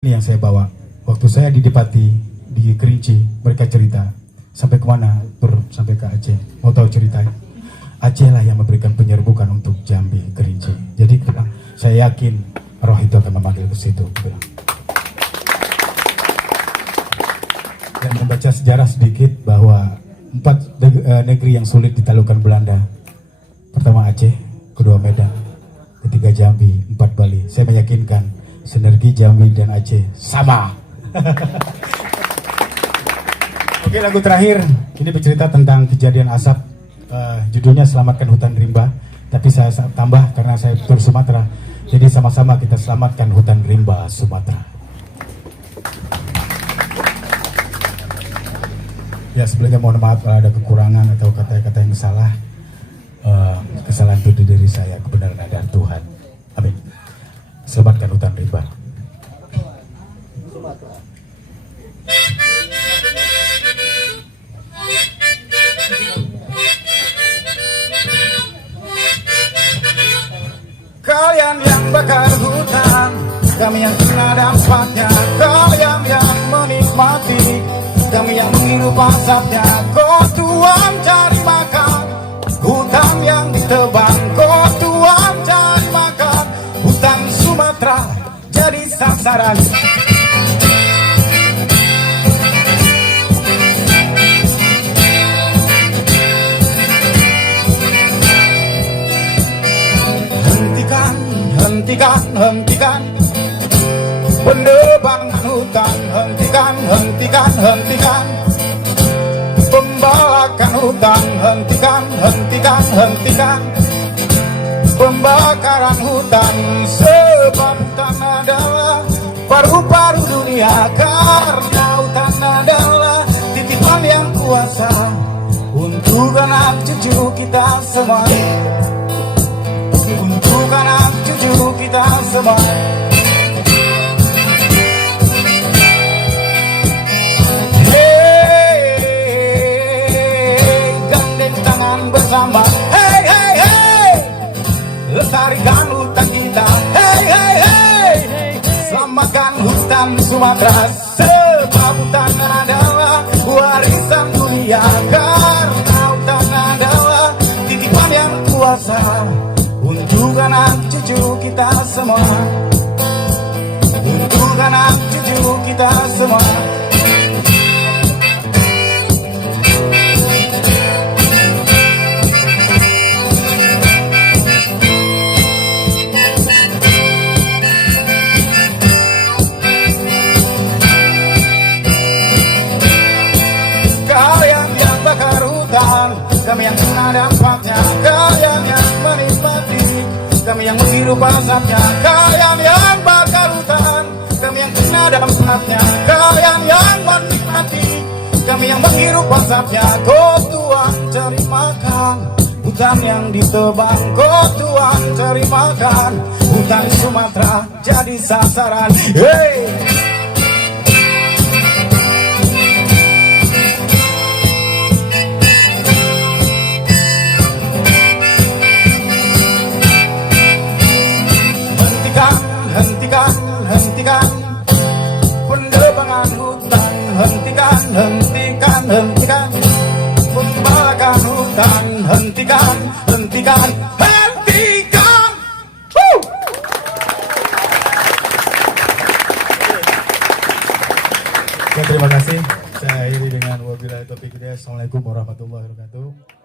Ini yang saya bawa. Waktu saya di Dipati, di Kerinci, mereka cerita sampai kemana, sampai ke Aceh. Mau tahu ceritanya? Aceh lah yang memberikan penyerbukan untuk Jambi, Kerinci. Jadi saya yakin roh itu akan memanggil ke situ. Dan membaca sejarah sedikit bahwa 4 negeri yang sulit ditaklukkan Belanda. Pertama Aceh, kedua Medan, ketiga Jambi, 4 Bali. Saya meyakinkan sinergi Jambi dan Aceh sama. Oke, lagu terakhir ini bercerita tentang kejadian asap. Judulnya Selamatkan Hutan Rimba. Tapi saya tambah karena saya tur Sumatera. Jadi sama-sama kita selamatkan hutan rimba Sumatera. Ya, sebelumnya mohon maaf kalau ada kekurangan atau kata-kata yang salah. Kesalahan itu di diri saya, kebenaran ada Tuhan. Amin. Selamatkan hutan rimba. Kalian yang bakar hutan, kami yang kena dampaknya. Kalian yang menikmati, kami yang menghirup asapnya. Kau Tuhan cari makan, hutan yang ditebang. Kau Tuhan cari makan, hutan Sumatera jadi sasaran. Hentikan penebangan hutan. Hentikan pembalakan hutan. Hentikan pembakaran hutan. Sebab hutan adalah paru-paru dunia. Karena hutan adalah titipan yang kuasa untuk anak cucu kita semua. Untuk anak cucu kita semua. Hey, gandeng tangan bersama. Hey, hey, hey, lestarikan hutan kita. Hey, hey, hey, selamatkan hutan Sumatera. Sebab hutan adalah warisan dunia. Karena hutan adalah titipan yang kuasa untuk anak cucu kita semua. Untuk anak cucu kita semua. Kalian yang bakar hutan, kami yang kena dampaknya. Kalian yang menikmati, kami yang menghirup asapnya. Kalian yang bakar hutan, kami yang kena dampaknya. Kalian yang menikmati, kami yang menghirup asapnya. Kau Tuhan cari makan, hutan yang ditebang. Kau Tuhan cari makan, hutan Sumatera jadi sasaran. Hey! Hentikan penebangan hutan. Hentikan pembalakan hutan. Hentikan. Ya, terima kasih. Saya akhiri dengan wabillahi taufiq hidayah. Assalamualaikum warahmatullahi wabarakatuh.